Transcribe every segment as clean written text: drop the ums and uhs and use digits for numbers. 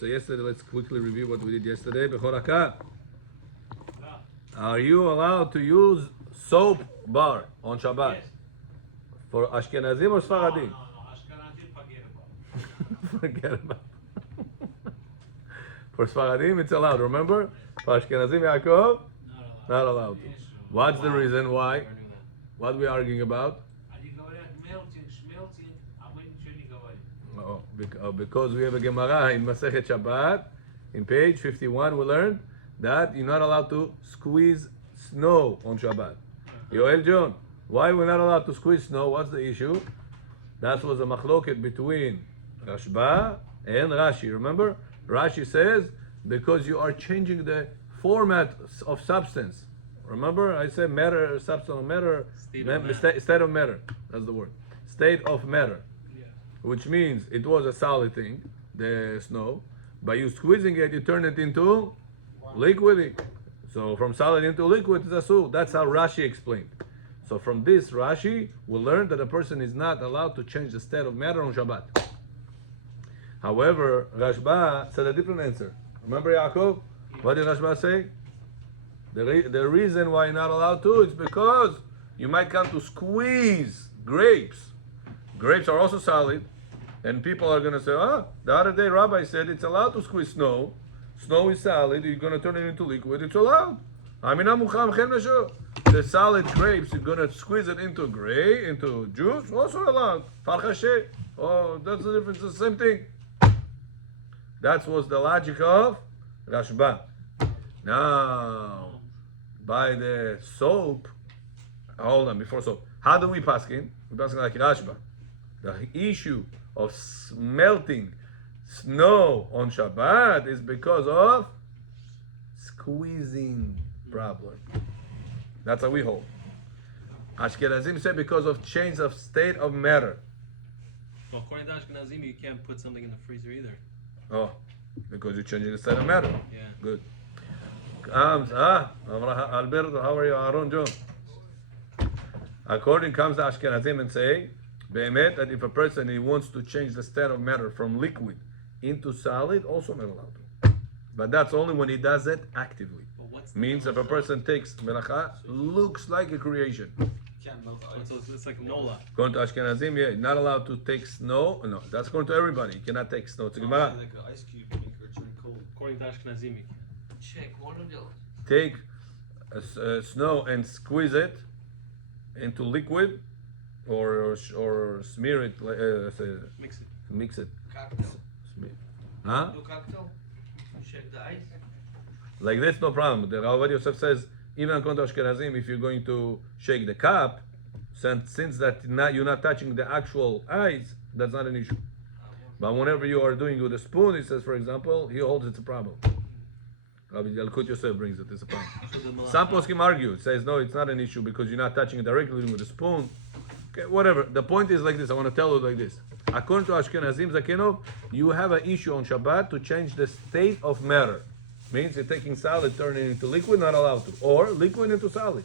So yesterday, let's quickly review what we did yesterday. Bechoraka, are you allowed to use soap bar on Shabbat? Yes. For Ashkenazim or Sfaradim? No. Ashkenazim, forget about it. Forget about it. For Sfaradim, it's allowed, remember? For Ashkenazim, Yaakov? Not allowed to. What's the reason why? What we arguing about? Because we have a Gemara in Masechet Shabbat, in page 51, we learned that you're not allowed to squeeze snow on Shabbat. Yoel John, why we're not allowed to squeeze snow? What's the issue? That was a machloket between Rashba and Rashi. Remember? Rashi says, because you are changing the format of substance. Remember? I said matter, substance of matter, state of matter. That's the word. State of matter. Which means it was a solid thing, the snow. By you squeezing it, you turn it into liquid. So from solid into liquid is asur. That's how Rashi explained. So from this Rashi, we learn that a person is not allowed to change the state of matter on Shabbat. However, Rashba said a different answer. Remember Yaakov? What did Rashba say? The reason why you're not allowed to is because you might come to squeeze grapes. Grapes are also solid, and people are going to say, the other day Rabbi said it's allowed to squeeze snow. Snow is solid, you're going to turn it into liquid, it's allowed. The solid grapes, you're going to squeeze it into juice, also allowed. Oh, that's the difference, it's the same thing. That was the logic of Rashba. Now, by the soap, hold on, before soap, how do we paskin? We paskin like Rashba. The issue of melting snow on Shabbat is because of squeezing problem. That's how we hold. Ashkenazim say because of change of state of matter. Well, according to Ashkenazim, you can't put something in the freezer either. Oh, because you're changing the state of matter. Yeah. Good. Alberto, how are you? Aaron John. According comes to Ashkenazim and say, Be'emet, that if a person he wants to change the state of matter from liquid into solid, also not allowed to. But that's only when he does it actively. Means if a person takes melacha, looks like a creation. So it's like Nola. According to Ashkenazim, yeah, not allowed to take snow. No, that's according to everybody. You cannot take snow. It's a Gemara. Like an ice cube maker, it's really cold. According to Ashkenazim, you Check one of those. Take snow and squeeze it into liquid, or smear it. Mix it. Cocktail. Huh? No cocktail? You shake the ice? Like this, no problem. The Ovadia Yosef says, even according to Ashkenazim, if you're going to shake the cup, since that you're not touching the actual ice, that's not an issue. But whenever you are doing with a spoon, he says, for example, he holds it's a problem. Rabbi Yosef brings it, it's a problem. Some poskim argue, says no, it's not an issue because you're not touching it directly with a spoon. Okay, whatever. The point is like this. I want to tell you like this. According to Ashkenazim Zakenov, you have an issue on Shabbat to change the state of matter. Means you're taking solid, turning it into liquid, not allowed to. Or liquid into solid.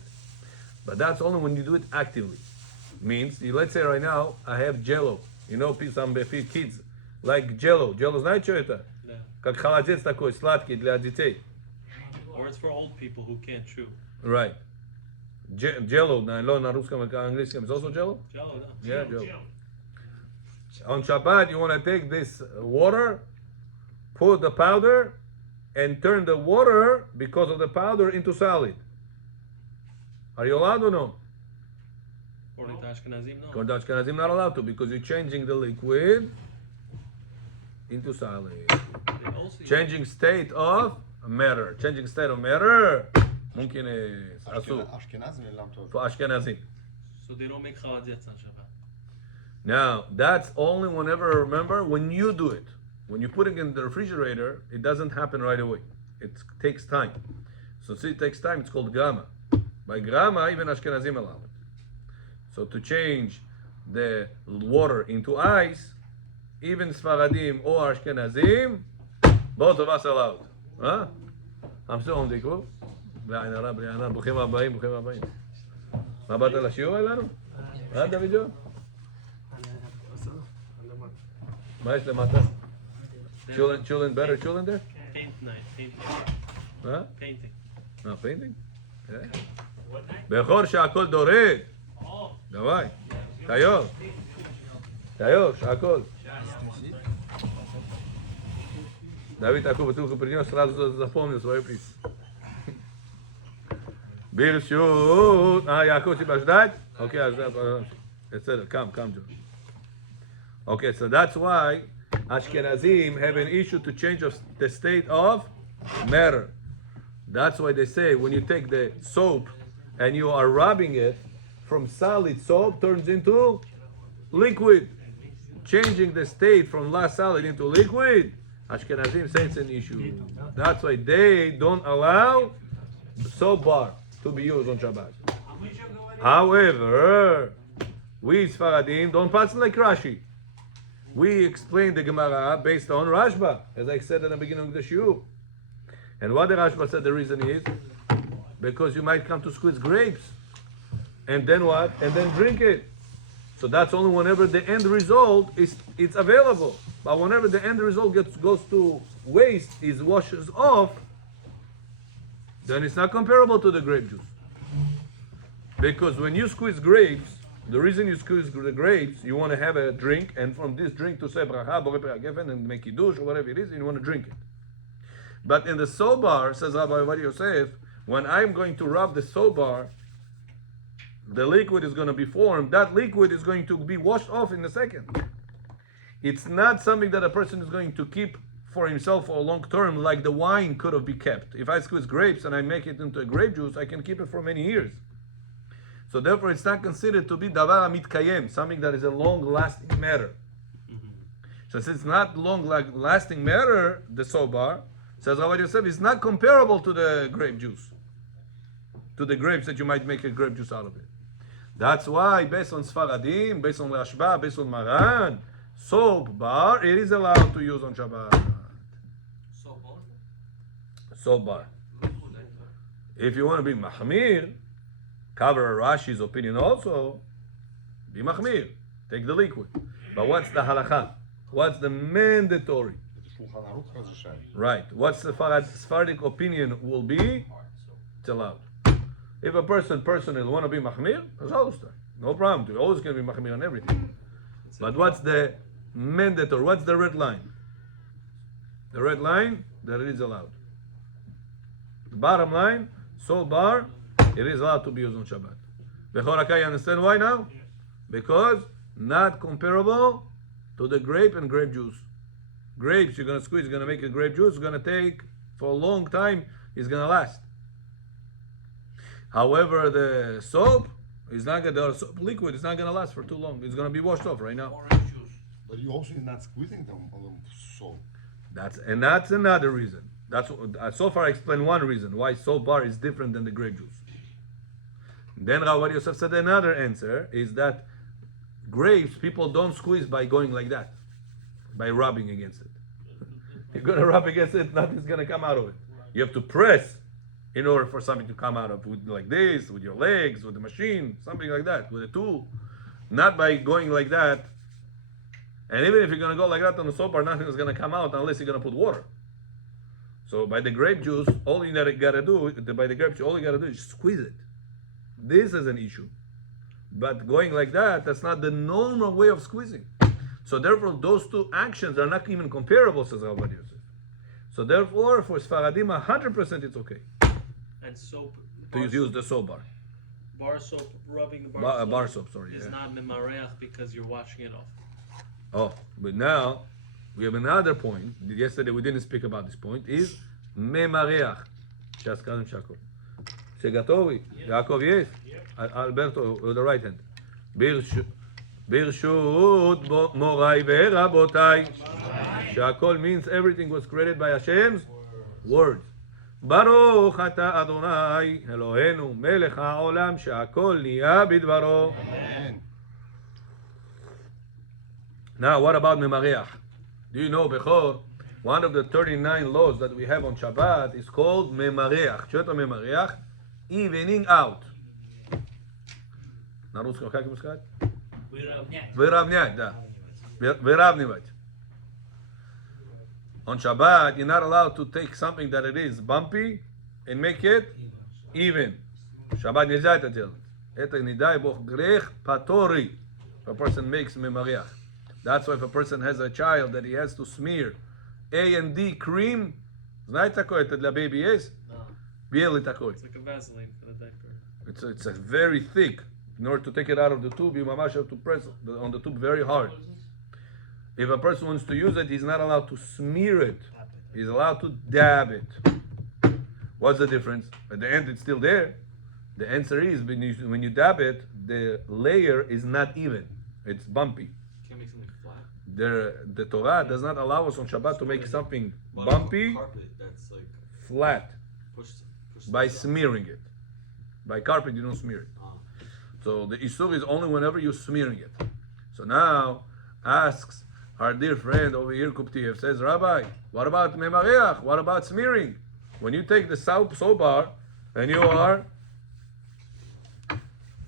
But that's only when you do it actively. Means, let's say right now, I have jello. You know, some kids like jello. Jello, знаете, что это? Как холодец такой, сладкий для детей. Or it's for old people who can't chew. Right. Jello, на русском и английском, is also jello? Jello, Yeah, jello. On Shabbat, you want to take this water, put the powder, and turn the water, because of the powder, into solid. Are you allowed or no? According to Ashkenazim, no. According to Ashkenazim, not allowed to, because you're changing the liquid into solid. Changing state of matter. Changing state of matter. ممكن أسوء. For Ashkenazim. So they don't make chaladetz on Shabbat. Now, that's only whenever, remember, when you do it. When you put it in the refrigerator, it doesn't happen right away. It takes time. So see, it takes time, it's called grama. By grama, even Ashkenazim allow it. So to change the water into ice, even Sfaradim or Ashkenazim, both of us allowed. Huh? I'm still on the group. בעין הרע, בלי ענן, ברוכים הבאים, ברוכים הבאים. מה באת לשיעור אלינו? דוד ג'ו? מה יש למטה? Children, better children there? Painting. Huh? Painting. No, painting? Yeah. What night? בכור שהכל דורג. Oh, Давай. Таёр. Таёр, שהכל. Давид такую бутылку принес, сразу запомнил свою песню. Биршут. Яков тебя ждать? Okay, בסדר, come, John. Okay, so that's why Ashkenazim have an issue to change of the state of matter. That's why they say when you take the soap and you are rubbing it, from solid soap turns into liquid. Changing the state from last solid into liquid, Ashkenazim say it's an issue. That's why they don't allow soap bar to be used on Shabbat. However, we Sfaradim don't pass it like Rashi. We explain the Gemara based on Rashba, as I said at the beginning of the shiur. And what the Rashba said the reason is, because you might come to squeeze grapes. And then what? And then drink it. So that's only whenever the end result it's available. But whenever the end result goes to waste, it washes off, then it's not comparable to the grape juice. Because when you squeeze grapes, the reason you squeeze the grapes, you want to have a drink, and from this drink to say bracha, borei pei hagefen, and make kiddush or whatever it is, and you want to drink it. But in the sobar, says Rabbi Ovadia Yosef, when I'm going to rub the sobar, the liquid is going to be formed. That liquid is going to be washed off in a second. It's not something that a person is going to keep for himself for a long term, like the wine could have been kept. If I squeeze grapes and I make it into a grape juice, I can keep it for many years. So therefore, it's not considered to be davar mitkayem, something that is a long-lasting matter. So since it's not long-lasting matter, the sobar, says Rabbi Yosef, is not comparable to the grape juice, to the grapes that you might make a grape juice out of it. That's why, based on Sfaradim, based on Rashba, based on Maran, soap bar, it is allowed to use on Shabbat. Soap bar. If you want to be mahmir, cover Rashi's opinion also, be mahmir, take the liquid. But what's the halakha? What's the mandatory? Right. What's the Sephardic opinion will be? It's allowed. If a person personally want to be mahmir, no problem. You're always going to be mahmir on everything. But what's the mandatory? What's the red line? The red line, that it is allowed. The bottom line, soap bar, it is allowed to be used on Shabbat. Bechoraka, you understand why now? Because not comparable to the grape and grape juice. Grapes you're going to squeeze, you're going to make a grape juice, it's going to take for a long time, it's going to last. However, the soap is not going to, the soap liquid is not going to last for too long. It's going to be washed off right now. Orange juice. But you also not squeezing them on the soap. That's another reason. That's so far I explained one reason why soap bar is different than the grape juice. Then Rabbi Yosef said another answer is that grapes people don't squeeze by going like that, by rubbing against it. You're gonna rub against it, nothing's gonna come out of it. You have to press in order for something to come out of it, like this, with your legs, with the machine, something like that, with a tool. Not by going like that. And even if you're gonna go like that on the soap bar, nothing is gonna come out unless you're gonna put water. So by the grape juice, all you gotta do, by the grape juice, all you gotta do is squeeze it. This is an issue. But going like that, that's not the normal way of squeezing. So therefore, those two actions are not even comparable, says Rabbi Yosef. So therefore, for Sfaradim, 100% it's okay And soap. to use the soap bar. Bar soap, rubbing the bar Bar soap. soap, sorry. Is Yeah. not memareach because you're washing it off. Oh, but now we have another point. Yesterday we didn't speak about this point. Is memareach. Shaskarim Shakov. Segatovi. Yaakov, yes. Alberto, with the right hand. Birshut Morai Rabotai. Shakol means everything was created by Hashem's words. Baruch ata Adonai Eloheinu melech haolam shakol niya bidvaro. Now, what about Memareach? Do you know, Bechor, one of the 39 laws that we have on Shabbat is called Memareach. Что это Memareach? Evening out. На русском как ему сказать? Выравнять, да. Выравнивать. On Shabbat, you're not allowed to take something that it is bumpy and make it even. Shabbat nidai tatil. Eter nidai boch grech patori. If a person makes memariach. That's why if a person has a child that he has to smear A and D cream, знаете такое это для baby есть? Белый такой. It's like a Vaseline for the diaper. It's a very thick. In order to take it out of the tube, you mamash have to press on the tube very hard. If a person wants to use it, he's not allowed to smear it. He's allowed to dab it. What's the difference? At the end, it's still there. The answer is when you dab it, the layer is not even. It's bumpy. Can't make something flat. The Torah does not allow us on Shabbat to make something What about bumpy, carpet that's like flat, pushed by aside? smearing it. By carpet, you don't smear it. Ah. So the Isur is only whenever you're smearing it. So now, asks our dear friend over here, Kuptiev, says, Rabbi, what about memareach? What about smearing? When you take the soap bar and you are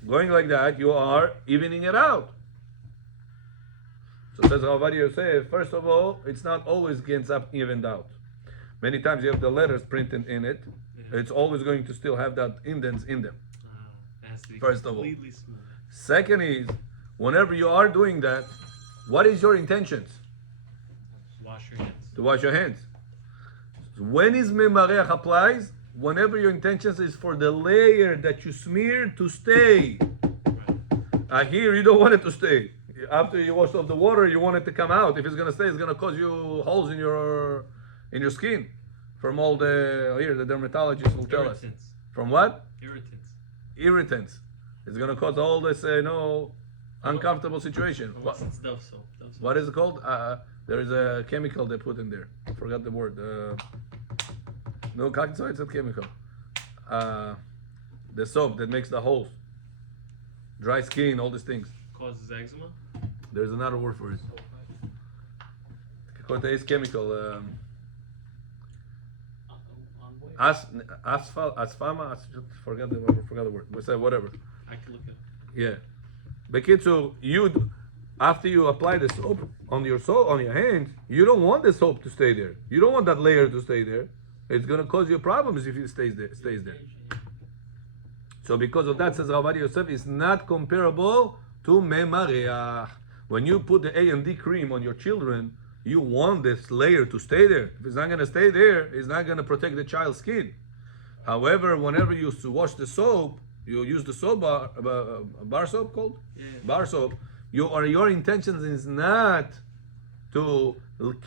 going like that, you are evening it out. So says Ovadia Yosef, first of all, it's not always gets up evened out. Many times you have the letters printed in it. It's always going to still have that indents in them. It has to be First of all. completely smooth. Second is, whenever you are doing that, what is your intentions? Wash your hands. To wash your hands. When is memareach applies? Whenever your intentions is for the layer that you smear to stay. Right. Here you don't want it to stay. After you wash off the water, you want it to come out. If it's gonna stay, it's gonna cause you holes in your skin. From all the dermatologists will tell us. Irritants. From what? Irritants. Irritants. It's gonna cause all this uncomfortable situation. Unless it's Dove soap. Dove soap. What is it called? There is a chemical they put in there. I forgot the word. No, sorry, it's not chemical. The soap that makes the holes. Dry skin, all these things. Causes eczema. There's another word for it. It's chemical. Asfama. Forgot the word. We say whatever. I can look at it. Yeah. Bekitzu, after you apply the soap on your hands, you don't want the soap to stay there. You don't want that layer to stay there. It's gonna cause you problems if it stays there. So because of that, says Rabbi Yosef, it's not comparable to memareach. When you put the A and D cream on your children, you want this layer to stay there. If it's not gonna stay there, it's not gonna protect the child's skin. However, whenever you wash the soap, you use the soap bar soap called? Yeah. Bar soap. Your intention is not to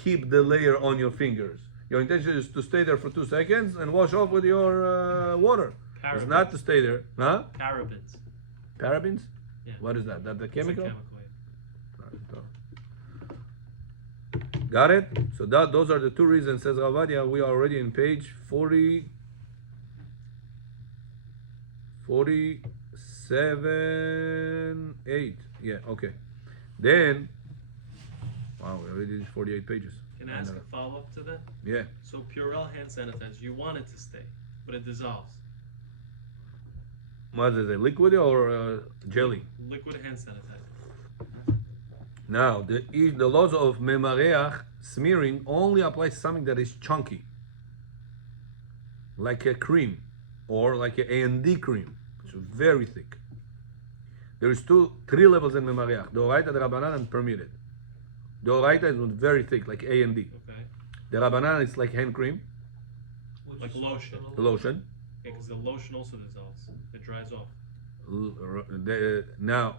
keep the layer on your fingers. Your intention is to stay there for 2 seconds and wash off with your water. It's not to stay there. Huh? Parabens. Parabens? Yeah. What is that? That the chemical? It's a chemical, yeah. Got it? So those are the two reasons, says Ovadia. We are already in page 47, 8. Yeah, okay. Then, wow, we already did 48 pages. Can I ask a follow-up to that? Yeah. So Purell hand sanitizer, you want it to stay, but it dissolves. What is it, liquid or jelly? Liquid hand sanitizer. Now, the laws of memareach, smearing, only applies to something that is chunky. Like a cream, or like a A&D cream, which is very thick. There is 3 levels in memareach. The Oraita, the Rabbanan, and permitted. The Oraita is very thick, like A&D. Okay. The Rabbanan is like hand cream, Like lotion. lotion. Yeah, because the lotion also dissolves. It dries off. Now,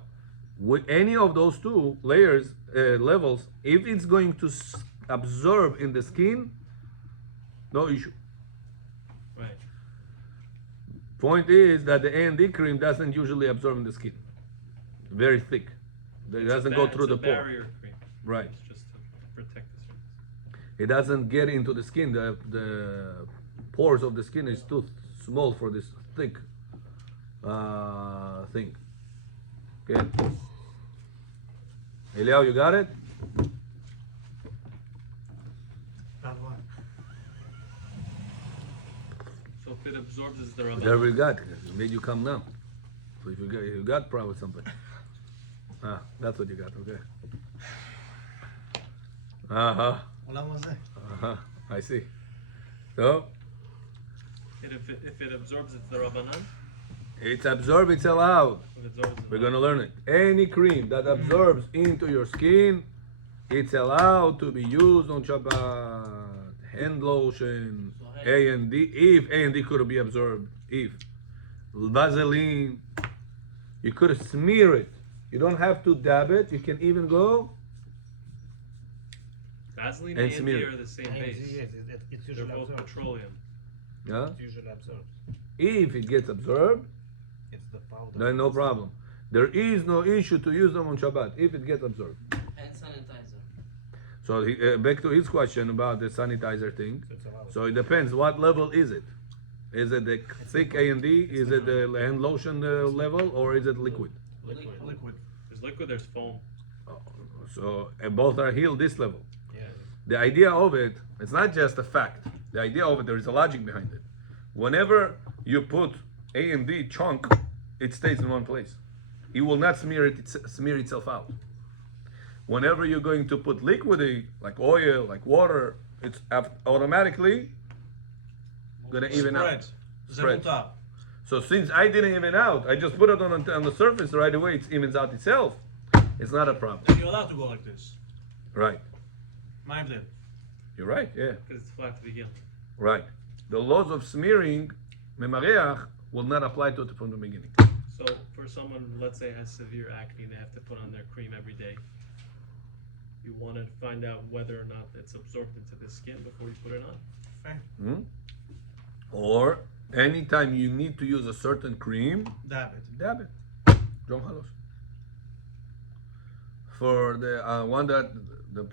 with any of those 2 layers, levels, if it's going to absorb in the skin, no issue. Right. Point is that the A&D cream doesn't usually absorb in the skin. Very thick. It doesn't go through the It's a pore. barrier cream. Right. It's just to protect the surface. It doesn't get into the skin. The pores of the skin is too small for this thick thing. Okay. Eliyahu, you got it? So if it absorbs, it's the rubber. There we got it. It made you come now. So if you got problem with something. That's what you got, okay. Uh-huh. עולם הזה. I see. So And if it absorbs, it's the Rabbanan. it's absorbed, it's allowed. If it absorbs, it's We're the gonna learn it. Any cream that absorbs into your skin, it's allowed to be used on Shabbat. Hand lotion, A and D, if A and D could be absorbed, if Vaseline, you could smear it. You don't have to dab it. You can even go Vaseline and and smear A it. and D are the same Yes, base. it's They're usually both absorbed. petroleum. Yeah? It's usually absorbed. If it gets absorbed, It's the powder. then no problem. There is no issue to use them on Shabbat if it gets absorbed. And sanitizer. So back to his question about the sanitizer thing. So it's allowed. So it depends. What level is it? Is it the thick A and D? Is it the hand lotion level, or is it liquid? Liquid. There's liquid, there's foam. So both are healed this level. Yeah. The idea of it, it's not just a fact. The idea of it, there is a logic behind it. Whenever you put A and D chunk, it stays in one place. It will not smear itself out. Whenever you're going to put liquidy, like oil, like water, it's automatically gonna even out. Spread. So since I didn't even out, I just put it on the surface right away. It evens out itself. It's not a problem. You're allowed to go like this. Right. My הבדל. You're right. Yeah. Because it's flat to begin. Right. The laws of smearing, memareach, will not apply to it from the beginning. So for someone, let's say, has severe acne, they have to put on their cream every day. You want to find out whether or not it's absorbed into the skin before you put it on. Fair. Hmm? Or anytime you need to use a certain cream, Dab it. dab it. Drum halos. For the one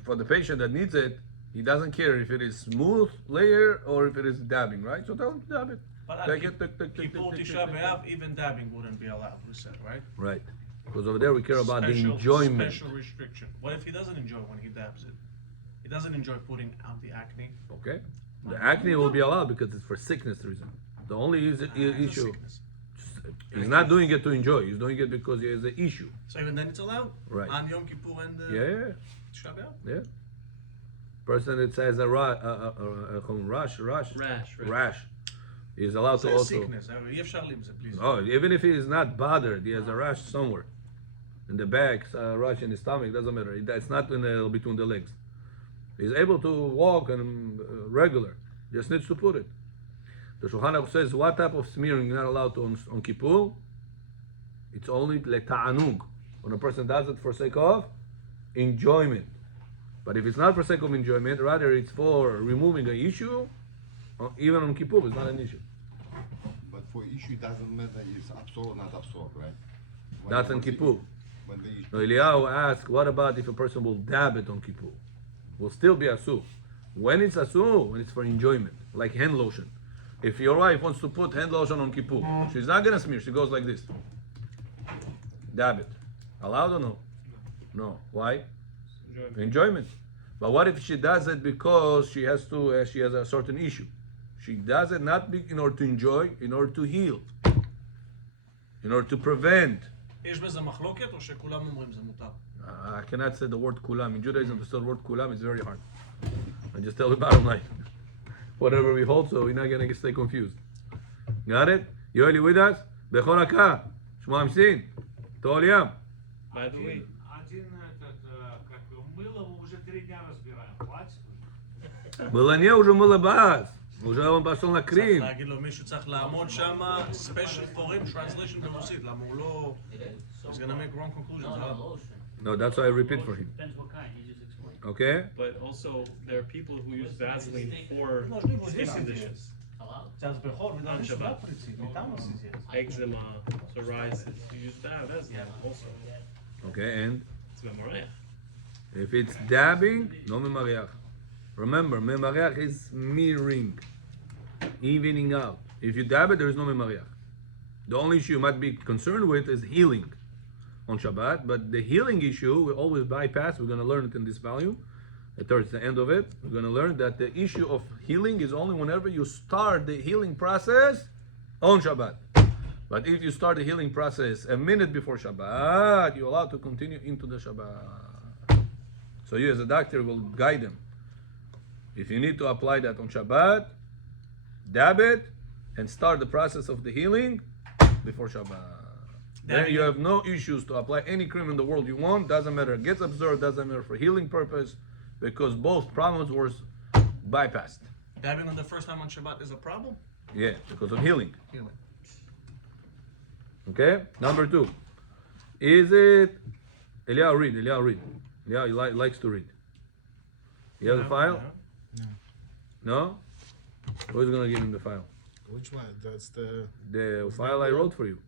for the patient that needs it, he doesn't care if it is smooth layer or if it is dabbing, right? So tell him to dab it. But Take at it, tick, tick, tick, Kippur, tick, tick, Tisha tick, tick. B'Av, even dabbing wouldn't be allowed, we said, right? Right. Because over there we care about the enjoyment. Special restriction. What if he doesn't enjoy when he dabs it? He doesn't enjoy putting out the acne. Okay. The acne will be allowed because it's for sickness reason. The only It's a issue, sickness. he's not doing it to enjoy. He's doing it because he has an issue. So even then it's allowed? Right. On Yom Kippur and Yeah. Tisha B'Av? Yeah. Person that says a rash is allowed to זה also. sickness, אי אפשר לי עם זה, please. Oh, even if he is not bothered, he has a rash somewhere in the back, a rash in his stomach. Doesn't matter. It's not between the legs. He's able to walk and regular. Just needs to put it. The Shulchan Aruch says what type of smearing you're not allowed to on Kippur. It's only leta'anug, when a person does it for sake of enjoyment. But if it's not for sake of enjoyment, rather it's for removing an issue, even on Kippur, it's not an issue. But for issue, it doesn't matter if it's absorbed or not absorbed, right? When That's on the- Kippur. When the issue. Now Eliyahu asked, what about if a person will dab it on Kippur? Will still be asur. When it's asur, when it's for enjoyment, like hand lotion. If your wife wants to put hand lotion on Kippur, she's not gonna smear. She goes like this. Dab it. Allowed or no? No. Why? Enjoyment. Enjoyment. But what if she does it because she has to? She has a certain issue. She does it not in order to enjoy, in order to heal, in order to prevent. יש בזה מחלוקת או שכולם אומרים זה מותר? I cannot say the word kulam. In Judaism, to say the word kulam is very hard. I just tell the bottom line. Whatever we hold, so we're not going to stay confused. Got it? Yoel, you with us? Bechol haka. Shmo Amsin. Tol yam. By the way, Один как мыло мы уже 3 дня разбираем. Хватит уже. Мылане уже мыло баз. Уже он пошел на צריך крем. להגיד לו, מישהו צריך לעמוד שם, special for him, translation ברוסית, למה הוא לא... He's gonna make wrong conclusions. No, huh? lotion. No, that's why I repeat for him. Depends what kind, you just explained. Okay? but also there are people who use Vaseline for skin conditions, Hello? Зараз בחול, On וגם יש Shabbat. גם פריצית, מטעם הסיזיאס. eczema, psoriasis. You use Vaseline also. Okay, and It's memoreach. if it's dabbing, no memariach. Remember, memariach is smearing, evening out. If you dab it, there is no memariach. The only issue you might be concerned with is healing on Shabbat, but the healing issue we always bypass. We're going to learn it in this volume. Towards the end of it, we're going to learn that the issue of healing is only whenever you start the healing process on Shabbat. But if you start the healing process a minute before Shabbat, you're allowed to continue into the Shabbat. So you as a doctor will guide them. If you need to apply that on Shabbat, dab it and start the process of the healing before Shabbat. Then you have no issues to apply any cream in the world you want. Doesn't matter. It gets absorbed. Doesn't matter for healing purpose, because both problems were bypassed. Dabbing on the first time on Shabbat is a problem? Yeah, because of healing. Healing. Okay. Number 2. Is it Eliyahu read? Eliyahu he likes to read. You have the file? No? Who's gonna give him the file? Which one? That's the. The file I wrote for you.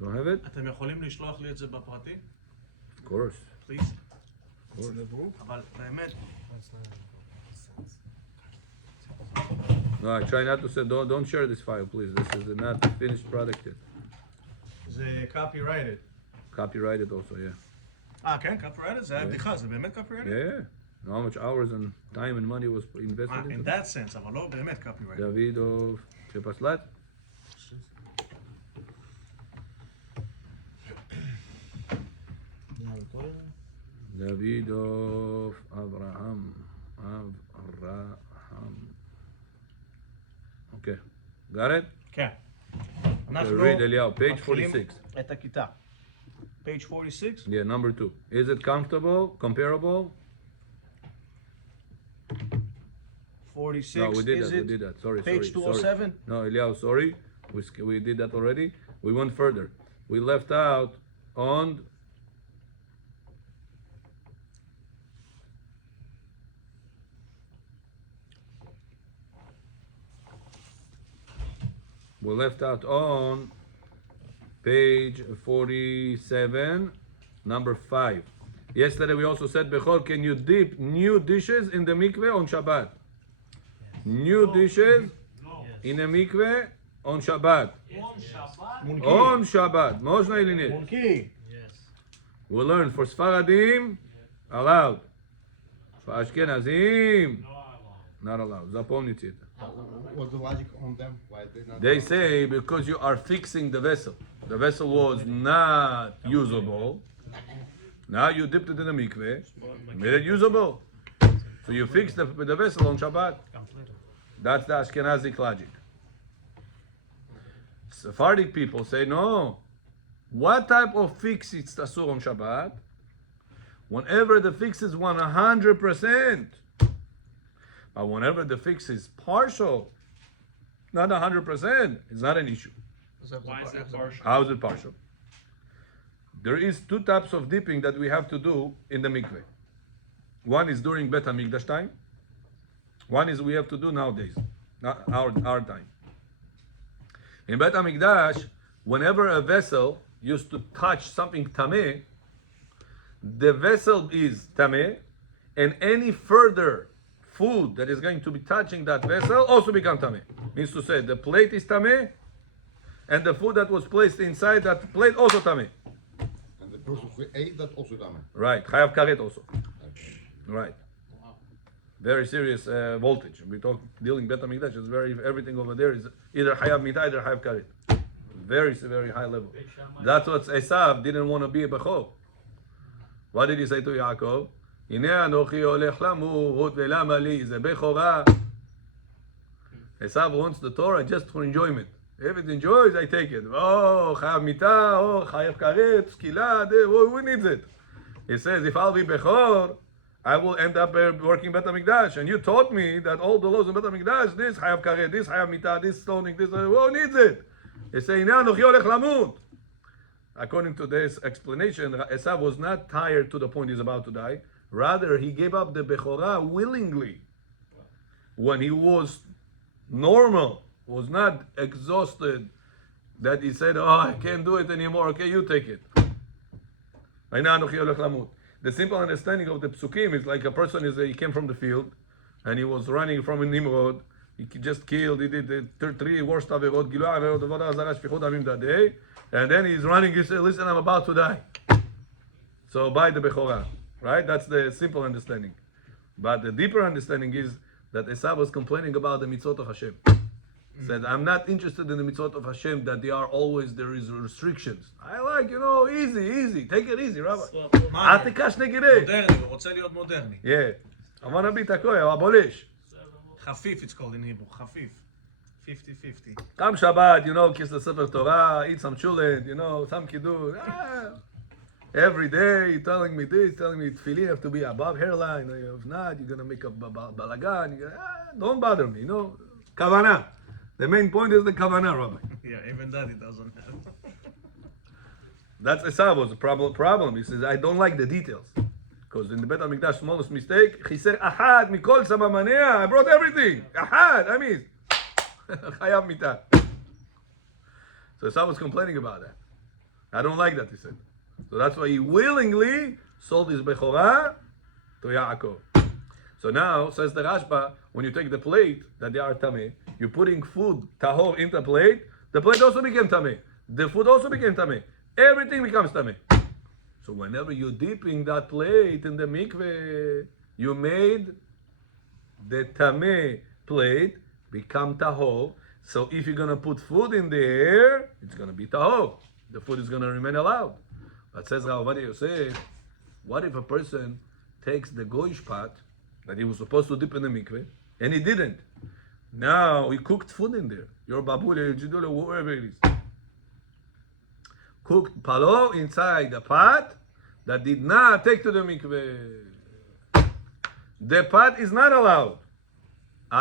Don't have it? אתם יכולים לשלוח לי את זה בפרטי? Of course. Please. It's in the book. אבל באמת, That's not. No, I try not to say. Don't share this file, please. This is not a finished product yet. זה copyrighted. Copyrighted also, yeah. כן, copyrighted? זה היה בדיחה, זה באמת copyrighted? Yeah. Know how much hours and time and money was invested In into that sense, אבל לא באמת copyrighted. Davidov Shepaslat. Davidov Avraham. Okay. Got it? כן. Okay, read Eliyahu, page 46. את הכיתה. Page 46. Yeah, number 2. Is it comfortable, comparable? 46. No, we did is that. it We did that. Sorry, page sorry. 207? No, Eliyahu, sorry. We did that already. We went further. We left out on. We left out on page 47, number 5. Yesterday we also said, Bechor, can you dip new dishes in the mikveh on Shabbat? New dishes in a mikveh on Shabbat. On Shabbat. On Shabbat. Можно или нет? Monkey. Yes. We learned for Sfaradim, allowed. For Ashkenazim, No, I won't. not allowed. Запомните это. What's the logic on them? Why they not? They say because you are fixing the vessel. The vessel was not usable. Now you dipped it in the mikveh, made it usable. So you fixed the vessel on Shabbat. That's the Ashkenazic logic. Sephardic people say no. What type of fix is tasur on Shabbat? Whenever the fix is 100%. But whenever the fix is partial, not 100%, it's not an issue. Why is that partial? How is it partial? There is 2 types of dipping that we have to do in the mikveh. One is during Bet HaMikdash time. One is we have to do nowadays, not our time. In Bet HaMikdash, whenever a vessel used to touch something tameh, the vessel is tameh, and any further food that is going to be touching that vessel also become tameh. Means to say the plate is tameh, and the food that was placed inside that plate also tameh. And the person who ate that also done. Right, chayav karet also. Right. Very serious voltage. We talk dealing Bet HaMikdash is everything over there is either chayav mita, either chayav karet. Very high level. That's what Esav didn't want to be a bechor. What did he say to Yaakov? הנה אנוכי הולך למות ולמה לי זה בכורה. Esav wants the Torah just for enjoyment. If it enjoys, I take it. Oh, chayav mita, oh, chayav karet, skila, who needs it? He says, if I'll be bechor, I will end up working Bet HaMikdash. And you taught me that all the laws of Bet HaMikdash, this chayav karet, this chayav mita, this stoning, this, who needs it? He says, הנה אנוכי הולך למות. According to this explanation, Esav was not tired to the point he's about to die. Rather, he gave up the Bechorah willingly. When he was normal, was not exhausted, that he said, oh, I can't do it anymore. Okay, you take it. The simple understanding of the psukim is like a person he came from the field, and he was running from a Nimrod. He just killed, he did the 3 worst averot, Gilu averot, Avodah Zarah, Shfichut Damim that day. And then he's running, he said, listen, I'm about to die. So buy the Bechorah. Right? That's the simple understanding. But the deeper understanding is that Esav was complaining about the mitzvot of Hashem. Said, I'm not interested in the mitzvot of Hashem that they are always, there is restrictions. I like, easy. Take it easy, Rabbi. אל תיקח נגדי. מודרני, הוא רוצה להיות מודרני. Yeah. I want to be takoy, I'll abolish. Chafif, it's called in Hebrew. Chafif. 50-50. Come Shabbat, kiss the Sefer Torah, eat some chulent, some kiddush. Every day, you're telling me this, telling me tefillin have to be above hairline. If not, you're going to make a balagan. Don't bother me, Kavanah. The main point is the kavanah, Rabbi. Yeah, even that it doesn't have. That's Esav's problem. He says, I don't like the details. Because in the Bet HaMikdash, smallest mistake, he said, Ahad, Mikol Samamanea, I brought everything. Ahad, I mean, Chayav Mita. So Esav was complaining about that. I don't like that, he said. So that's why he willingly sold his Bechorah to Yaakov. So now, says the Rashba, when you take the plate that they are tameh, you're putting food, tahor, into the plate also became tameh. The food also became tameh. Everything becomes tameh. So whenever you're dipping that plate in the mikveh, you made the tameh plate become tahor. So if you're going to put food in there, it's going to be tahor. The food is going to remain allowed. But says Ovadia Yosef, what if a person takes the goyish pot that he was supposed to dip in the mikveh, and he didn't? Now he cooked food in there. Your babule, your jidule, whoever it is. Cooked palo inside the pot that did not take to the mikveh. The pot is not allowed.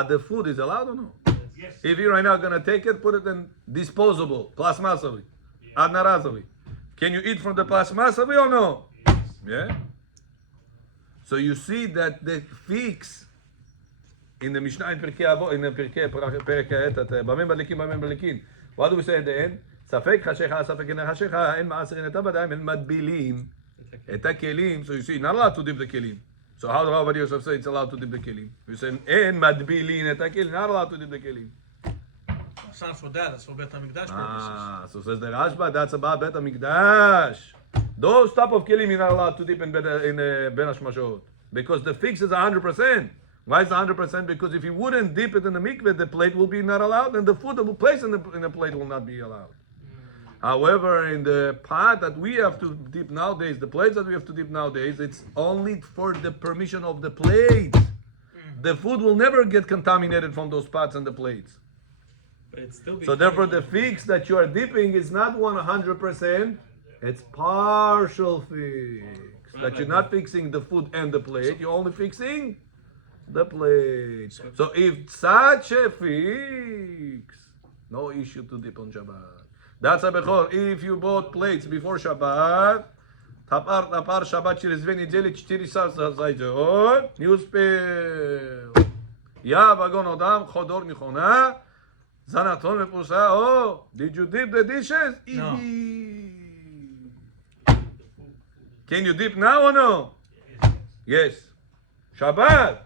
The food is allowed or no? Yes. If you're right now going to take it, put it in disposable, plasmasovi, adnarazovi. Can you eat from the plasmasovi or no? Yes. Yeah? So you see that the fix in the Mishnah in Perkei Avot, in the Perkei Bamem Balikin. What do we say at the end? ספק חשיכה, ספק אינה חשיכה, אין מעשרים את הבדיים, אין מטבילים את הכלים. So you see, not allowed to dip the kelim. So how Rabbi Yosef say it's allowed to dip the kelim? You say, אין מטבילים את הכלים, not allowed to dip the kelim. It's not for that, it's for Bet HaMikdash purposes. So says the Rashba, that's about Bet HaMikdash. Those type of kelim you're not allowed to dip in Ben HaShmashot. Because the fix is 100%. Why is it 100%? Because if you wouldn't dip it in the mikveh, the plate will be not allowed, and the food that will place in the plate will not be allowed. However, in the pot that we have to dip nowadays, the plates that we have to dip nowadays, it's only for the permission of the plate. The food will never get contaminated from those pots and the plates. But it's still So therefore, the fix that you are dipping is not 100%. It's partial fix. That you're not fixing the food and the plate. You're only fixing the plate. So if such a fix, no issue to dip on Shabbat. That's a bechor. If you bought plates before Shabbat, tapar Shabbat через 2 недели 4 часа зайдет, не успел. Я вагон одам, ходор михона, занатон мепуса. Oh, did you dip the dishes? No. Can you dip now or no? Yes. Shabbat.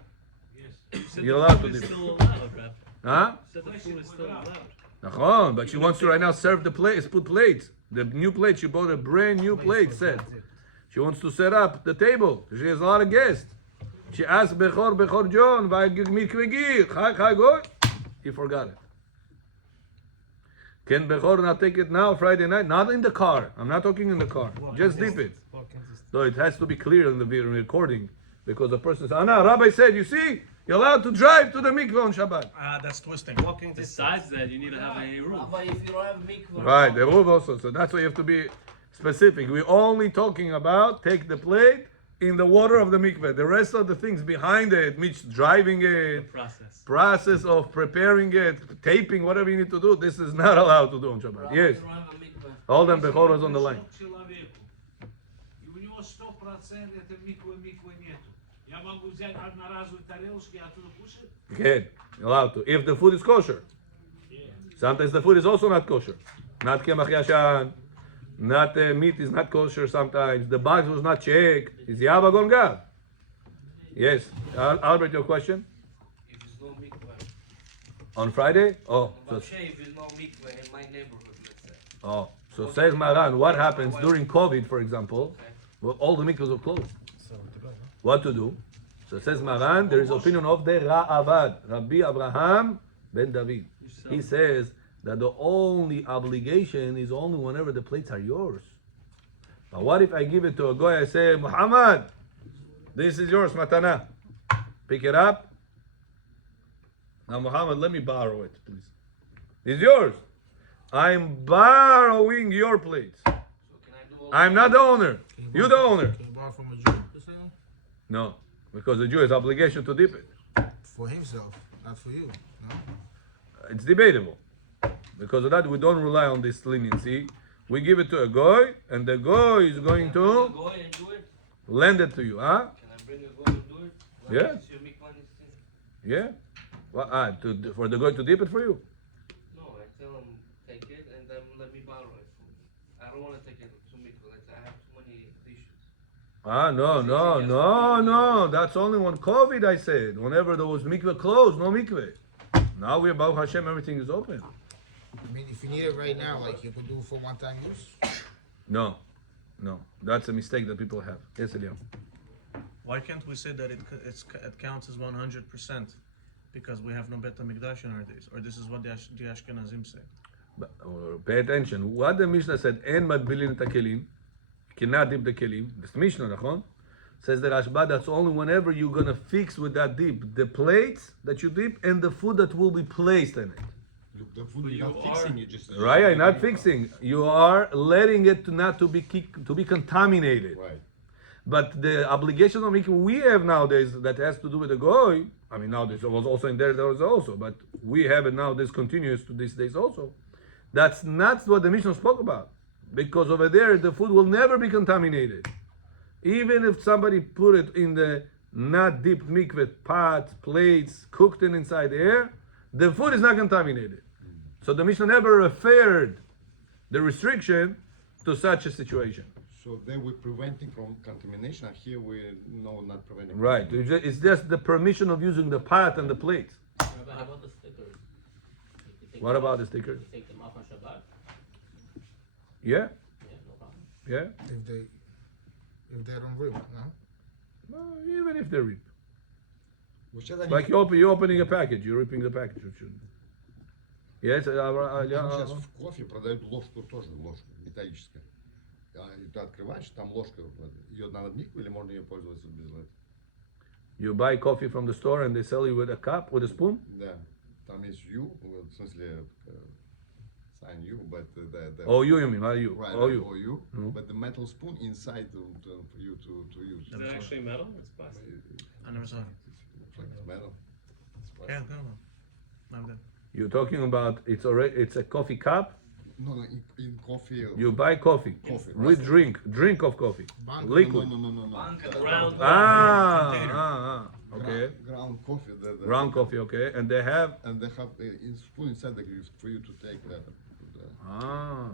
You're allowed to dip. Still allowed, Rab. Huh? Said the food is still allowed. Nachon, but she wants to right now serve the plates, put plates. The new plate, she bought a brand new plate set. She wants to set up the table. She has a lot of guests. She asked Bechor John, he forgot it. Can Bechor not take it now, Friday night? Not in the car. I'm not talking in the car. Just dip it. So it has to be clear in the recording. Because the person says, no, Rabbi said, you see, you're allowed to drive to the mikveh on Shabbat. That's twisting. Besides that, you need to have a roof. But if you don't have mikvah, Right, the roof also. So that's why you have to be specific. We're only talking about take the plate in the water of the mikveh. The rest of the things behind it, means driving it, process of preparing it, taping, whatever you need to do, this is not allowed to do on Shabbat. Yes. you don't have a mikvah. Hold on, Bechor is on the line. Человеку. И у него 100% это mikvah нету. Я могу взять одноразовую тарелочку и оттуда кушать? Okay, allowed to. If the food is kosher. Sometimes the food is also not kosher. Not kemach yashan. Not meat is not kosher sometimes. The box was not checked. Is Yava Gon Gav? Yes. Albert, your question? If there's no mikvah. On Friday? Oh. So, But if there's no mikvah in my neighborhood, let's say. oh. So says Maran, what happens during COVID, for example? Well, all the mikvahs are closed. What to do? So says Maran, there is opinion of the Ra'avad, Rabbi Abraham ben David. He says that the only obligation is only whenever the plates are yours. But what if I give it to a guy, I say, Muhammad, this is yours, matana. pick it up. Now, Muhammad, let me borrow it, please. It's yours. I'm borrowing your plates. So can I do all I'm not the owner. You're the owner. Can you borrow from a Jew? No, because the Jew has obligation to dip it. For himself, not for you. No? It's debatable. Because of that, we don't rely on this leniency. We give it to a goy, and the goy is going Can I to go and do it? lend it to you, huh? Can I bring a go and do it? Like Yeah. this, you make money still? Yeah. Well, for the goy to dip it for you. No, I tell him take it and then let me borrow it. I don't want to take it to mikvah. Like I have too many dishes. No. That's only when COVID, I said. Whenever there was mikveh closed, no mikveh. Now we're Baruch Hashem, everything is open. I mean, if you need it right now, like you could do for one-time use. No. That's a mistake that people have. Yes, Eliyahu. Why can't we say that it counts as 100%? Because we have no Bet HaMikdash in our days. Or this is what the Ashkenazim say. But, pay attention. What the Mishnah said, En madbilin et hakelim, cannot dip the kelim. This Mishnah, nachon? Says the Rashba, that's only whenever you're going to fix with that dip the plates that you dip and the food that will be placed in it. Look, the food you're not fixing, you just. Right? You're not fixing. You are letting it to be contaminated. Right. But the obligation of making we have nowadays that has to do with the goy. I mean, nowadays it was also in there was also, but we have it now. This continues to these days also. That's not what the Mishnah spoke about, because over there the food will never be contaminated, even if somebody put it in the not dipped mikveh pots, plates, cooked it inside there, the food is not contaminated. So the Mishnah never referred the restriction to such a situation. So they were preventing from contamination, and here we no not preventing. Right. It's just the permission of using the pot and the plate. How about the stickers? What about the stickers? Take them off on Shabbat? Yeah, Yeah, no problem. yeah. If they don't rip, no? Even if they rip. Вообще, да, Like you're opening a package, you're ripping the package. It shouldn't. Yes, Они сейчас в кофе продают ложку тоже, ложку металлическая. И ты открываешь, там ложка, ее надо в микву или можно ее пользоваться без этого? you buy coffee from the store and they sell you with a cup, with a spoon. Да, там есть U, в смысле sign U, but the Oh, you mean? How you? right, Oh, you. OU, Mhm. but the metal spoon inside for you to use. Is it actually metal? It's plastic. I never saw it. Looks like it's metal. It's Yeah, plastic. no. Not that. You're talking about it's a coffee cup. No, in coffee. You buy coffee Coffee, with right. drink of coffee, Bank. liquid. No. Round. Okay. Ground coffee. The Ground coffee, okay, and they have And they have a spoon inside that for you to take that. I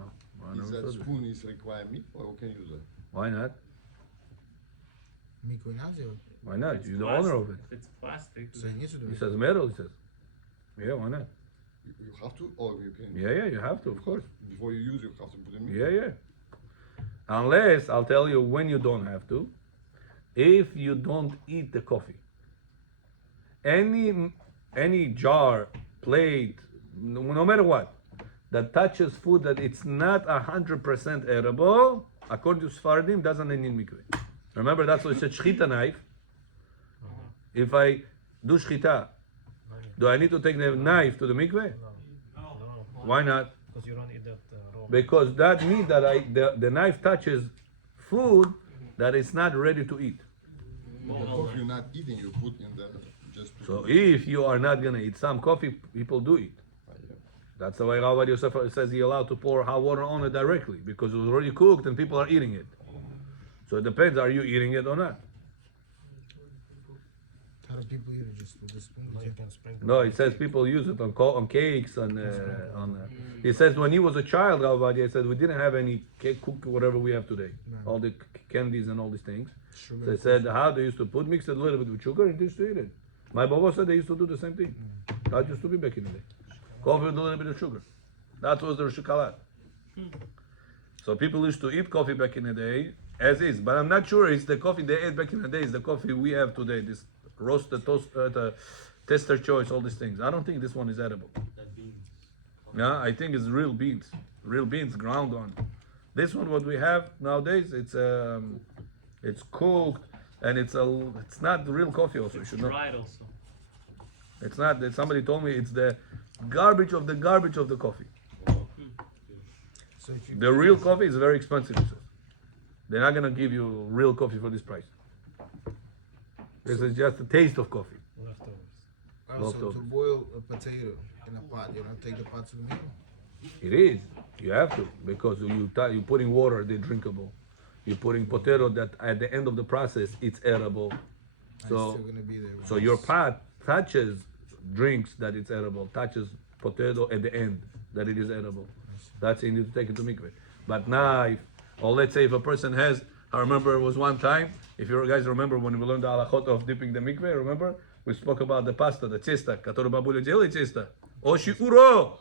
Is never that saw this. spoon is require meat or can you use it? Why not? Miko Nazio. Why not? You're the owner of it. If it's plastic, So he needs to do He it. says metal. He says, yeah, why not? You have to, or you can. Yeah, you have to, of course. Before you use, you have to put in meat. Yeah. Unless I'll tell you when you don't have to. If you don't eat the coffee, any jar, plate, no matter what, that touches food that it's not 100% edible, according to Sfaradim, doesn't need mikveh. Remember, that's why it's a shchita knife. If I do shchita, do I need to take the knife to the mikveh? Why not? Because you don't eat that raw. Because that means that the knife touches food that is not ready to eat. The coffee you're not eating, you put in the just. So if you are not gonna eat some coffee, people do eat. That's the way Rabbi Moshe says you're allowed to pour hot water on it directly because it was already cooked and people are eating it. So it depends, are you eating it or not? How do people eat it just with the spoon? You can sprinkle. No, it says people use it on cakes and He says when he was a child, Rabbi, he said we didn't have any cake, cook, whatever we have today, No. all the candies and all these things. Sugar. They said how they used to mix it a little bit with sugar and used to eat it. My Baba said they used to do the same thing. That used to be back in the day. Coffee with a little bit of sugar. That was their chocolate. So people used to eat coffee back in the day as is, but I'm not sure it's the coffee they ate back in the day is the coffee we have today. This roasted toast, the tester choice, all these things. I don't think this one is edible. Yeah, I think it's real beans ground on. This one, what we have nowadays, it's cooked. and it's not real coffee. Also, you It's should know. dried also. It's not. Somebody told me it's the garbage of the coffee. So if you The real coffee is very expensive. He says. They're not gonna give you real coffee for this price. This is just the taste of coffee. Leftovers. also to leftovers. boil a potato in a pot, you don't take the pot to the meal. It is. You have to because you putting water, they're drinkable. You're putting potato that at the end of the process it's edible. And it's So still gonna be there. so your pot touches drinks that it's edible, touches potato at the end that it is edible. That's you need to take it to mikveh. But now, or let's say if a person has, I remember it was one time. If you guys remember when we learned the halachot of dipping the mikveh, remember we spoke about the pasta, the cesta, который бабуля делает cesta. Oshi uro,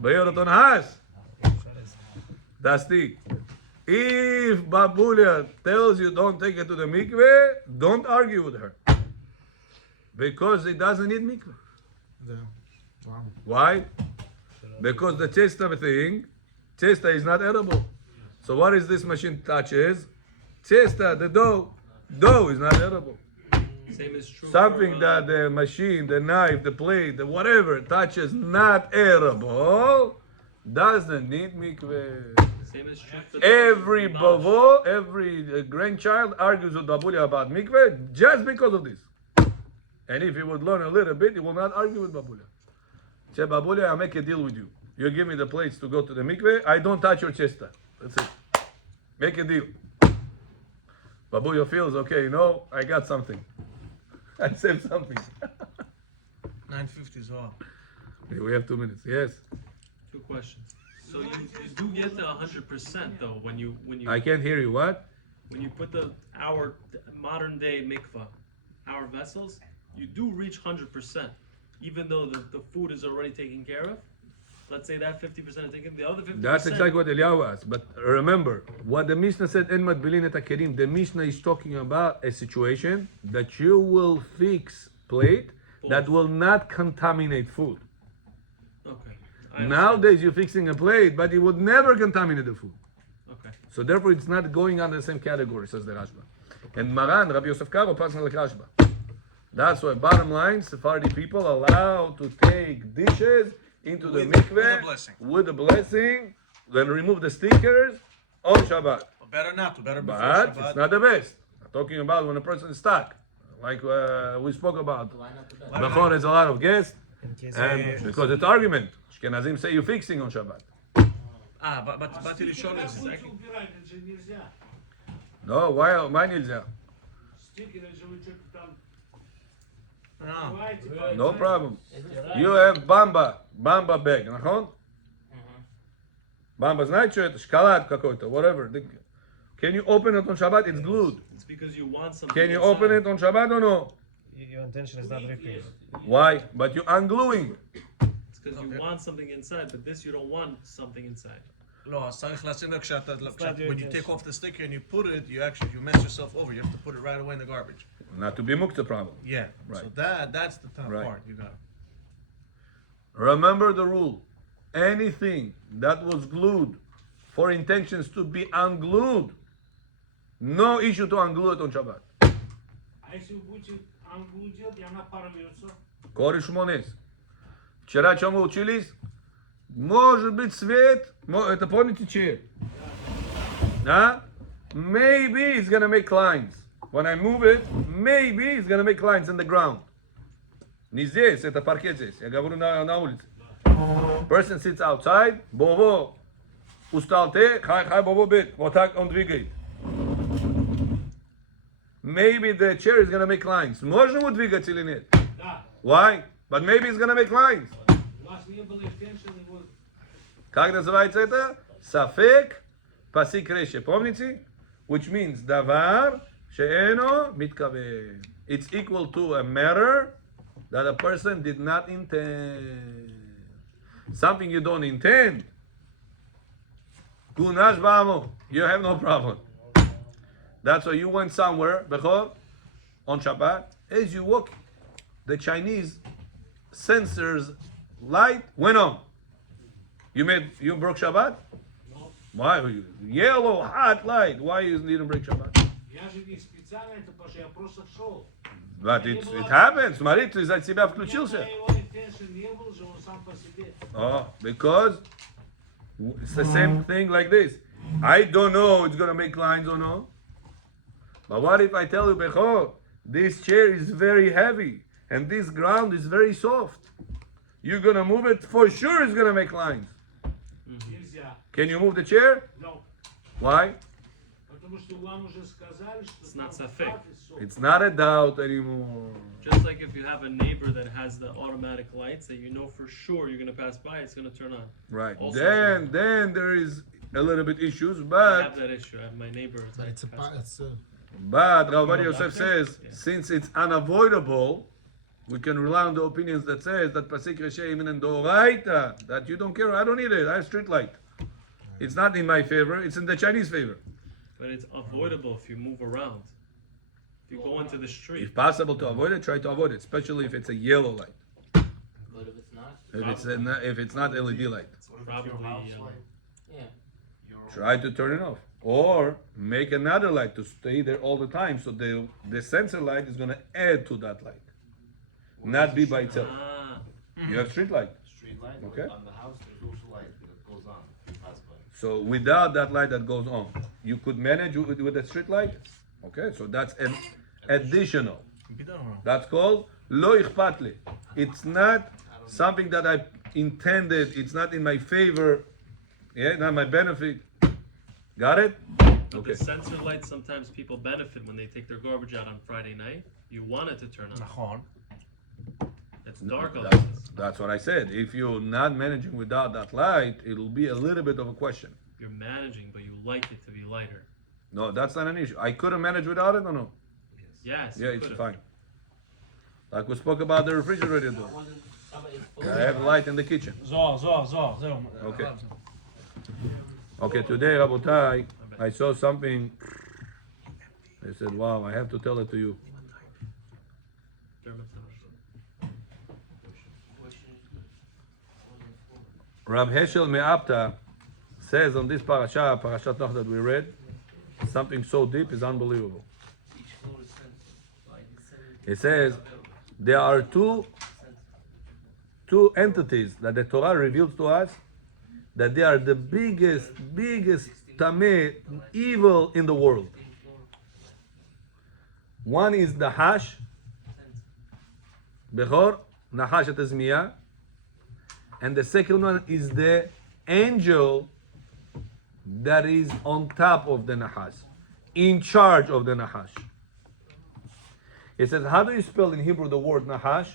bayot on has. That's the. If babuля tells you don't take it to the mikveh, don't argue with her. Because it doesn't need mikveh. Yeah. Wow. Why? Because the cesta thing, cesta is not edible. So what is this machine touches? Cesta, the dough is not edible. Same is true. Something for, that the machine, the knife, the plate, the whatever touches not edible doesn't need mikveh. Same is true for Every bavo, every grandchild argues with babulia about mikveh just because of this. And if he would learn a little bit, he will not argue with babulia. Say, babulia, I make a deal with you. You give me the plates to go to the mikveh, I don't touch your chesta. That's it. Make a deal. Babulia feels, okay, I got something. I saved something. 950 Zohar. We have 2 minutes. Yes. Two questions. So you do get to 100% though when you I can't hear you. What? when you put our modern day mikvah, our vessels, you do reach 100%, even though the food is already taken care of. Let's say that 50% is taken, the other 50%. That's exactly what Eliyahu asked. But remember, what the Mishnah said, En matbilin et hakelim, the Mishnah is talking about a situation that you will fix plate that will not contaminate food. Okay. I understand. Nowadays you're fixing a plate, but it would never contaminate the food. Okay. So therefore it's not going under the same category, says the Rashba. And Maran, Rabbi Yosef Karo, passing like Rashba. That's why bottom line, Sephardi people allow to take dishes into the mikveh with a blessing, then remove the stickers on Shabbat. Better not to, better before But Shabbat. it's not the best. I'm talking about when a person is stuck, like we spoke about. Why not the best? Before there's a lot of guests, In case and because it's argument. Ashkenazim say you're fixing on Shabbat. But Стикеры Tilishon на is пульте убирать, это же нельзя. No, why нельзя? Стикеры же вы что-то там no. убираете, No problem. You have bamba bag, נכון? Bamba, знаете, что это? Шоколад какой-то, whatever. Can you open it on Shabbat? It's glued. It's because you want something. Can you open it on Shabbat or no? your intention is not ripping. Why? But you're ungluing. It's because you want something inside, but this you don't want something inside. לא, אז צריך לשים לב not your when you take intention. off the sticker and you put it, you mess yourself over. You have to put it right away in the garbage. Not to be muktzah problem. Yeah. Right. So that's the tough Right. part. You got. Remember the rule. Anything that was glued for intentions to be unglued, no issue to unglue it on Shabbat. А если вы будете ангу делать, и она порвется, Кореш Монес. Вчера чем мы учились? Может быть свет, это помните че? Да? Maybe it's gonna make lines. When I move it, maybe it's gonna make lines in the ground. Не здесь, это паркет здесь. Я говорю на улице. Person sits outside, Бово, устал ты, хай Бово бит. Вот так он двигает. Maybe the chair is gonna make lines. Можно его двигать или нет? да, Why? But maybe it's gonna make lines. у вас не было intention, его Как называется это? Сафек пасик реше. Помните? Which means davar she'eno mitkaven. It's equal to a matter that a person did not intend. Something you don't intend. Kunash ba'amo. You have no problem. That's why you went somewhere, Bechor, on Shabbat. As you walk, the Chinese sensors light went on. You broke Shabbat? No. Why? Yellow, hot light. Why you didn't break Shabbat? Я же не специалист. специально это, потому что я просто шел. But it happens. Смотри, ты за себя включился. Я его intention не был же, он сам по себе. Oh, because it's the same thing like this. I don't know it's gonna make lines or not. But what if I tell you, Bechor, this chair is very heavy and this ground is very soft? You're gonna move it, for sure it's gonna make lines. Нельзя. Can you move the chair? No. Why? Потому что вам уже сказали, что It's not там safek. так и всё. It's not a doubt anymore. Just like if you have a neighbor that has the automatic lights that you know for sure you're gonna pass by, it's gonna turn on. Right. Also Then there is a little bit issues, I but have that issue. I have my neighbor. But it's a, it's a, But Rabbi Yosef says, Yeah. since it's unavoidable, we can rely on the opinions that says that Pasik Reshe even in Doraita, that you don't care, I don't need it, I have street light. It's not in my favor, it's in the Chinese favor. But it's avoidable if you move around. If you go into the street. If possible to avoid it, try to avoid it, especially if it's a yellow light. But if it's not, If it's not LED light, Probably, yeah. try to turn it off. Or make another light to stay there all the time, so the sensor light is going to add to that light, not be by itself. Ah, You have street light. Street light Okay. on the house, there's also light that goes on. You pass by. So without that light that goes on, you could manage with a street light. Okay, so that's an additional. That's called lo ichpat li. It's not something that I intended. It's not in my favor. Yeah, not my benefit. Got it? but Okay. the sensor lights, sometimes people benefit when they take their garbage out on Friday night. You want it to turn on. נכון. It's dark That's, otherwise. that's what I said. If you're not managing without that light, it'll be a little bit of a question. You're managing, but you like it to be lighter. No, that's not an issue. I could have managed without it or no? Yes. Yeah, you it's could've. fine. Like we spoke about the refrigerator door. Shabbat is full. I have light in the kitchen. זוהר, זהו. Okay. Okay, today, Rabotai, I saw something. I said, wow, I have to tell it to you. Rab Heschel Me'apta says on this parasha, Parashat Noach that we read, something so deep is unbelievable. Each floor is sent. Like He says, there are two entities that the Torah reveals to us that they are the biggest tameh, evil in the world. One is the Nahash, Bechor, Nahash et Zmiya, and the second one is the angel that is on top of the Nahash, in charge of the Nahash. He says, how do you spell in Hebrew the word Nahash?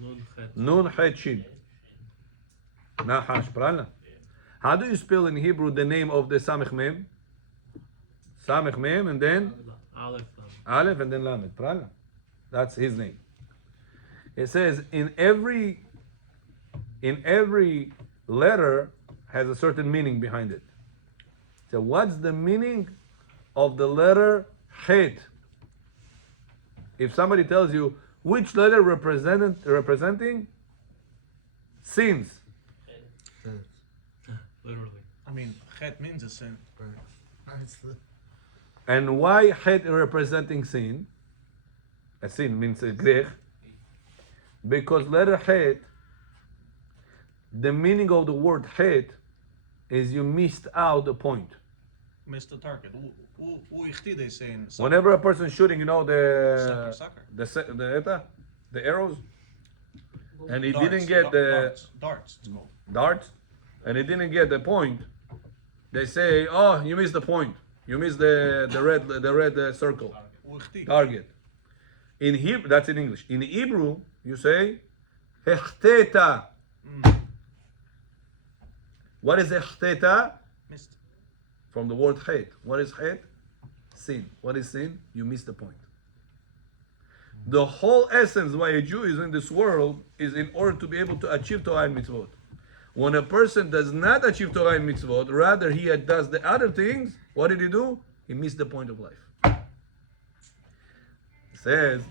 Nun chet. Nun Chet Shin. Nahash, правильно? How do you spell in Hebrew the name of the Samech Mem? Samech Mem and then Aleph. Aleph and then Lamed, правильно? That's his name. It says in every letter has a certain meaning behind it. So what's the meaning of the letter Chet? If somebody tells you which letter representing sins, Literally. I mean, chet means a sin. it's the, and why Chet representing sin? A sin means a grech. Because letter Chet, the meaning of the word Chet is you missed out the point. Missed the target. Hoe ichti they say in soccer? Whenever a person shooting, you know the Soccer. the arrows, and he Darts, didn't get the darts. It's called. darts, and he didn't get the point. They say, "Oh, you missed the point. You missed the red circle Hoe ichti. target." In Hebrew, that's in English. In Hebrew, you say, "Hechteta." What is hechteta? Missed. From the word chet. What is chet? Sin. What is sin? You miss the point. The whole essence why a Jew is in this world is in order to be able to achieve Torah and mitzvot. When a person does not achieve Torah and mitzvot, rather he does the other things, what did he do? He missed the point of life. It says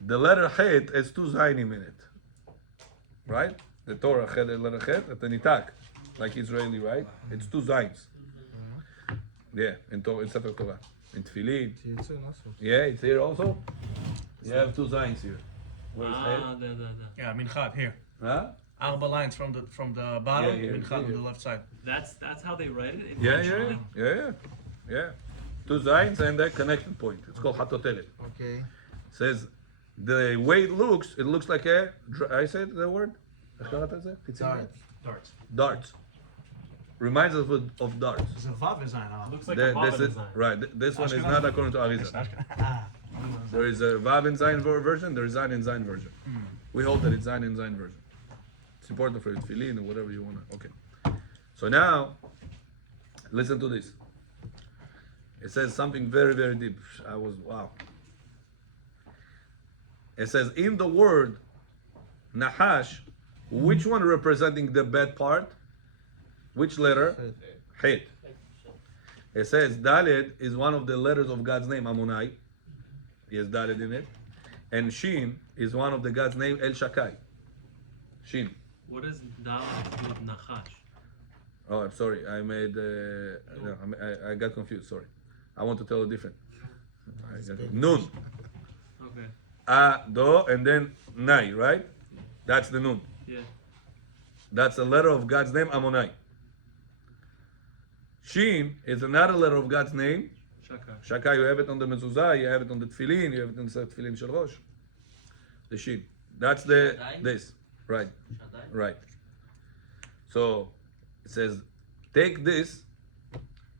the letter chet has two zaynim in it. Right? The Torah, chet, the letter chet, at the nitak, like Israeli, right? It's two zayins. Yeah, in Sefer Torah. in tefillin. Tzitun also. Yeah, it's here also. You have two signs here. Where's Ah, there. Yeah, minchad here. Huh? Arba lines from the bottom, Yeah, minchad yeah. on the left side. That's how they write it. Yeah. intentionally? Two signs and a connection point. It's called hatotelet. Okay. Says the way it looks like a. I said the word. Darts. Darts. Reminds us of darts. It's a vav design. Looks like The- a Baba this is, design. right. This one is Ashkenaz. not according to Arizal. There is a Vav in Zayin version. There is Zayin in Zayin version. We hold that it's Zayin in Zayin version. It's important for tefillin or whatever you wanna. Okay. So now, listen to this. It says something very, very deep. Wow. It says in the word Nahash, which one representing the bad part? Which letter? Het. It says Dalet is one of the letters of God's name, Amonai. He has Dalet in it. And Shin is one of the God's name, El Shakai. Shin. What does Dalet do with Nachash? Oh, I'm sorry. I made. No, I got confused. Sorry. I want to tell you different. Nun. Okay. Do, and then Nai, right? That's the Nun. Yeah. That's a letter of God's name, Amonai. Shin is another letter of God's name, Shaka. Shaka. You have it on the mezuzah, you have it on the tefillin, you have it on the tefillin shel rosh. The Shin. That's the Shaddai? this. Right. Shaddai? Right. So it says, take this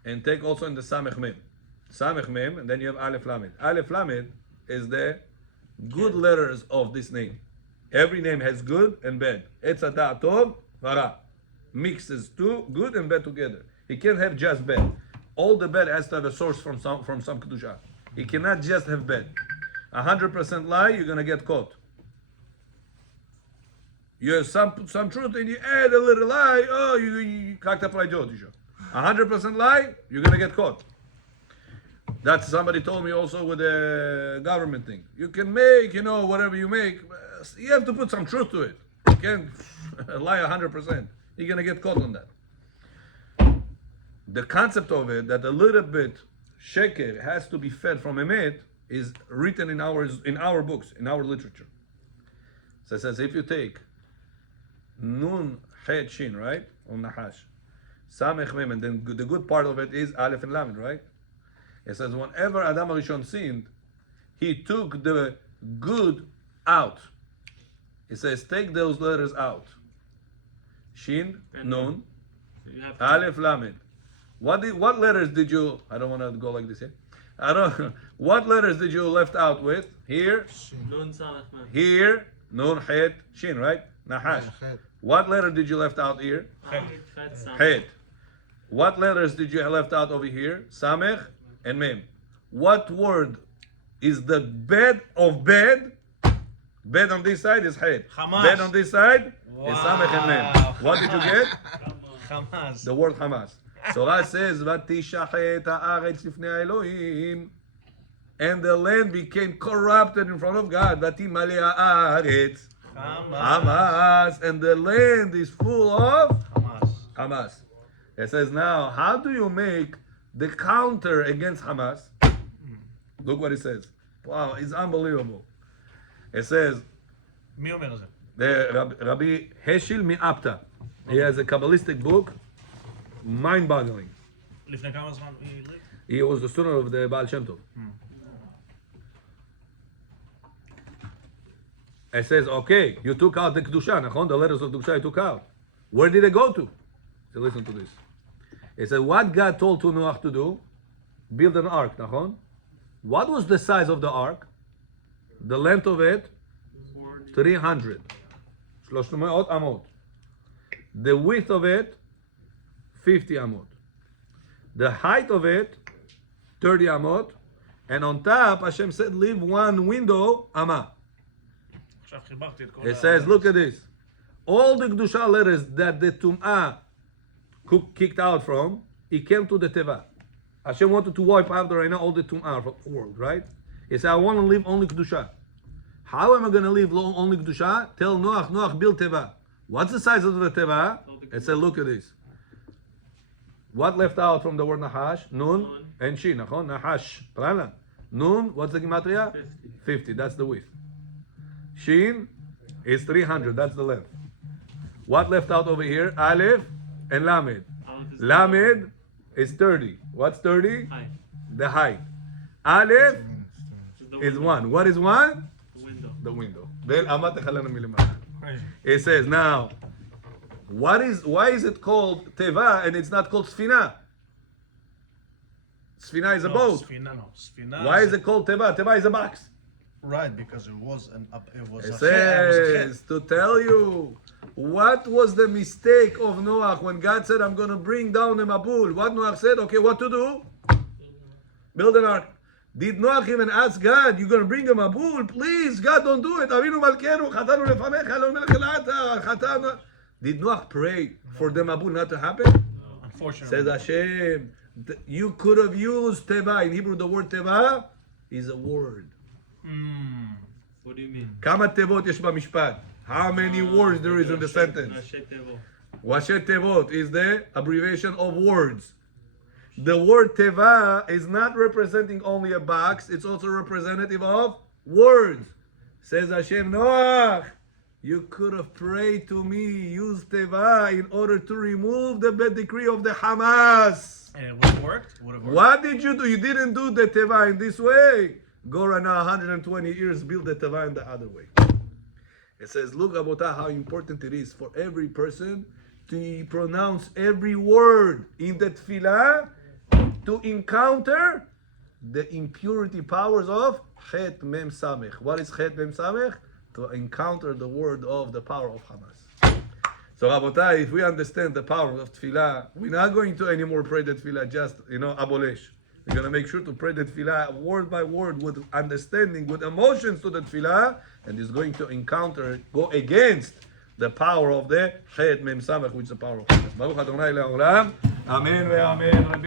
and take also in the Samech Mem. Samech Mem, and then you have Aleph Lamed. Aleph Lamed is the good letters of this name. Every name has good and bad. Etz Hada Tov Vara. Mixes two, good and bad together. He can't have just bad. All the bad has to have a source from some kedusha. He cannot just have bad. 100% lie, you're gonna get caught. You have some truth and you add a little lie, oh, you kakta praidot. 100% lie, you're gonna get caught. That's somebody told me also with the government thing. You can make, whatever you make, you have to put some truth to it. You can't lie 100%. You're gonna get caught on that. The concept of it, that a little bit sheker has to be fed from emet, is written in our books, in our literature. So it says, if you take Nun, Het, Shin, right? On Nahash. Samech, Mem, and then the good part of it is Aleph and Lamed, right? It says, whenever Adam HaRishon sinned, he took the good out. It says, take those letters out. Shin, And Nun, You have to, Aleph, Lamed. What letters did you? I don't want to go like this here. I don't. What letters did you left out with? Here, Nun Samech Mem. here, Nun, Het, Shin, right? Nahash. Chet. What letter did you left out here? Chet Samech. Het. What letters did you left out over here? Samech and Mem. What word is the bed of bed? Bed on this side is Het. Hamas. Bed on this side is Samech and Mem. What did you get? Hamas. The word Hamas. So God says, "Vatishachet haaretz lifnei Elohim," and the land became corrupted in front of God. Vatimale haaretz Hamas, and the land is full of Hamas. It says now, how do you make the counter against Hamas? Look what it says. Wow, it's unbelievable. It says, מי אומר את זה? the Rabbi Heshil Mi'apta. He has a Kabbalistic book, mind-boggling. לפני כמה זמן היא lived? He was the student of the Baal Shem Tov. It says, okay, you took out the Kedusha, nachon? The letters of Kedusha you took out. Where did they go to? So listen to this. It said, what God told to Noach to do? Build an ark, nachon? What was the size of the ark? The length of it? 300. 300 amot. The width of it? 50 amot. The height of it? 30 amot. And on top, Hashem said, leave one window, amah. עכשיו חיברתי את כל It says, look at this. All the Kedusha letters that the Tum'ah kicked out from, it came to the Teva. Hashem wanted to wipe out right now all the Tum'ah from the world, right? He said, I want to leave only Kedusha. How am I going to leave only Kedusha? Tell Noach, build Teva. What's the size of the Teva? It said, look at this. What left out from the word nahash? Nun Nun. and shin. נכון? Nahash. Prana. Nun, what's the gematria? 50. 50. That's the width. Shin is 300. That's the length. What left out over here? Aleph and Lamed. Aleph is Lamed is 30. What's 30? Height. The height. Aleph The is window. 1. What is 1? The window. The window. Then amat echalana milimata. Crazy. It says now, why is it called teva and it's not called sfina? Sfina is a boat. Sfina, no. Sfina. Why is it called teva? Teva is a box. Right, because it was It a says to tell you what was the mistake of Noach when God said, "I'm going to bring down a Mabul." What Noach said? Okay, what to do? Build an ark. Did Noach even ask God, "You're going to bring a Mabul? Please, God, don't do it." Avinu malkeinu, chatanu lefanecha, lo melech elata, chatanu. Did Noach pray for the Mabul not to happen? Unfortunately. Says Hashem, you could have used teva. In Hebrew, the word teva is a word. What do you mean? כמה תיבות יש במשפט? How many words there is in the sentence? Rashi Tevo. Rashi Tevot is the abbreviation of words. The word teva is not representing only a box, it's also representative of words. Says Hashem, Noach, you could have prayed to me, use teva in order to remove the bad decree of the Hamas. And it would have worked? Would have worked. What did you do? You didn't do the teva in this way. Go right now 120 years, build the teva in the other way. It says, look Rabotah, how important it is for every person to pronounce every word in the tefillah to encounter the impurity powers of Chet Mem Samech. What is Chet Mem Samech? To encounter the word of the power of Hamas. So Rabotah, if we understand the power of tefillah, we're not going to anymore pray the tefillah just, abolish. We're going to make sure to pray the tefillah word by word with understanding, with emotions to the tefillah, and is going to go against the power of the Chet Mem Samech, which is the power of Hamas. Baruch Adonai Le'olam. Amen ve'amen.